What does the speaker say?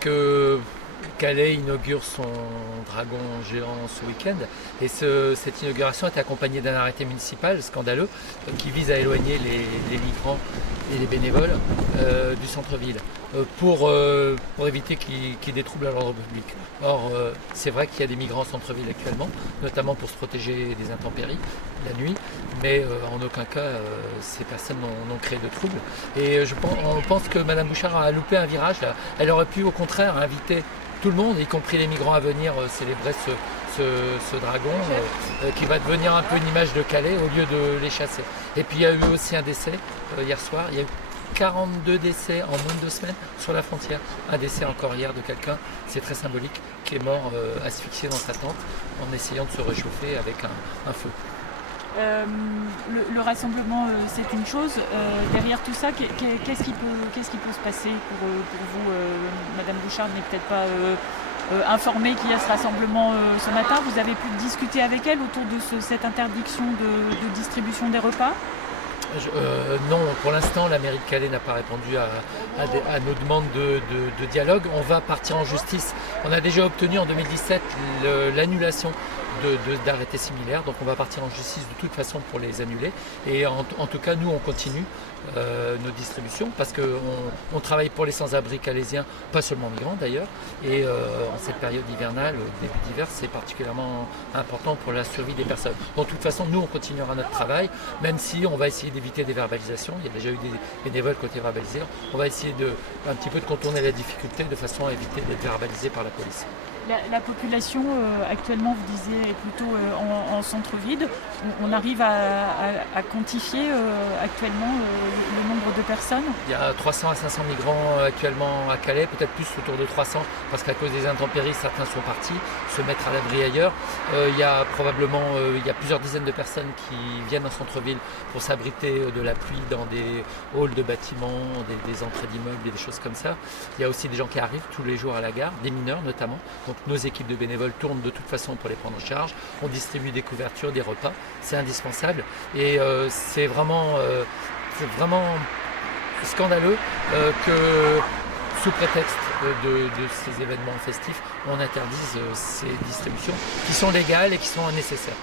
Que Calais inaugure son dragon géant ce week-end et cette inauguration est accompagnée d'un arrêté municipal scandaleux qui vise à éloigner les migrants et les bénévoles du centre-ville pour éviter qu'il y ait des troubles à l'ordre public. Or, c'est vrai qu'il y a des migrants au centre-ville actuellement, notamment pour se protéger des intempéries la nuit, mais en aucun cas ces personnes n'ont créé de troubles. Et on pense que Mme Bouchard a loupé un virage là. Elle aurait pu au contraire inviter tout le monde, y compris les migrants, à venir célébrer ce dragon qui va devenir un peu une image de Calais au lieu de les chasser. Et puis il y a eu aussi un décès hier soir. Il y a eu 42 décès en moins de 2 semaines sur la frontière. Un décès encore hier de quelqu'un, c'est très symbolique, qui est mort asphyxié dans sa tente en essayant de se réchauffer avec un feu. Le rassemblement, c'est une chose. Derrière tout ça, qu'est-ce qui peut se passer pour vous Madame Bouchard n'est peut-être pas informée qu'il y a ce rassemblement ce matin. Vous avez pu discuter avec elle autour de cette interdiction de distribution des repas? Non, pour l'instant, la mairie de Calais n'a pas répondu à nos demandes de dialogue. On va partir en justice. On a déjà obtenu en 2017 l'annulation d'arrêtés similaires, donc on va partir en justice de toute façon pour les annuler. Et en tout cas, nous, on continue nos distributions parce qu'on travaille pour les sans-abri calaisiens, pas seulement migrants d'ailleurs. Et en cette période hivernale, au début d'hiver, c'est particulièrement important pour la survie des personnes. Donc, de toute façon, nous, on continuera notre travail, même si on va essayer d'éviter des verbalisations. Il y a déjà eu des bénévoles qui ont été verbalisés. On va essayer un petit peu de contourner la difficulté de façon à éviter d'être verbalisé par la police. La population actuellement, vous disiez, est plutôt en centre-ville. On arrive à quantifier actuellement le nombre de personnes? Il y a 300 à 500 migrants actuellement à Calais, peut-être plus autour de 300, parce qu'à cause des intempéries, certains sont partis se mettre à l'abri ailleurs. Il y a plusieurs dizaines de personnes qui viennent en centre-ville pour s'abriter de la pluie dans des halls de bâtiments, des entrées d'immeubles et des choses comme ça. Il y a aussi des gens qui arrivent tous les jours à la gare, des mineurs notamment. Donc nos équipes de bénévoles tournent de toute façon pour les prendre en charge. On distribue des couvertures, des repas, c'est indispensable. Et c'est vraiment scandaleux que sous prétexte de ces événements festifs, on interdise ces distributions qui sont légales et qui sont nécessaires.